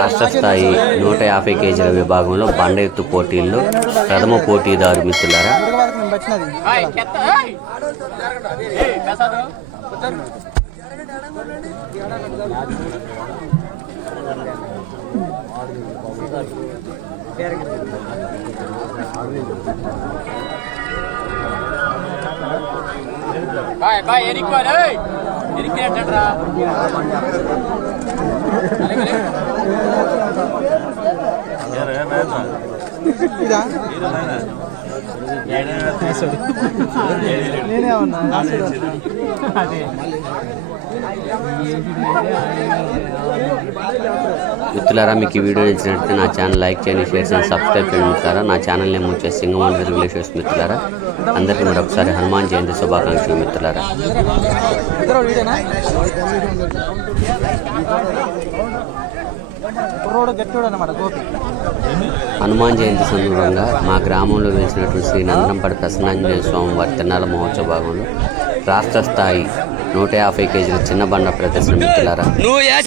రాష్ట్ర స్థాయి 150 కేజీల విభాగంలో బండ ఎత్తు పోటీల్లో ప్రథమ పోటీదారు మిత్రులారా మిత్రులారా మీకు ఈ వీడియో నచ్చినట్లయితే నా ఛానల్ లైక్ చేయండి, షేర్ చేయండి, సబ్స్క్రైబ్ చేయండి మిత్రులారా. నా ఛానల్ నేమ్ వచ్చేసి సింగమండ్రి రిలేషన్స్ మిత్రులారా. అందరికీ మీరు ఒకసారి హనుమాన్ జయంతి శుభాకాంక్షలు మిత్రులారా. హనుమాన్ జయంతి సందర్భంగా మా గ్రామంలో వెలిసినటువంటి శ్రీ నందనంపడి ప్రసన్నాంజనేయ స్వామి వారి తిరునాళ్ళ మహోత్సవ భాగంలో రాష్ట్ర స్థాయి 150 కేజీల చిన్న బండ ప్రదర్శన మిత్రులారా.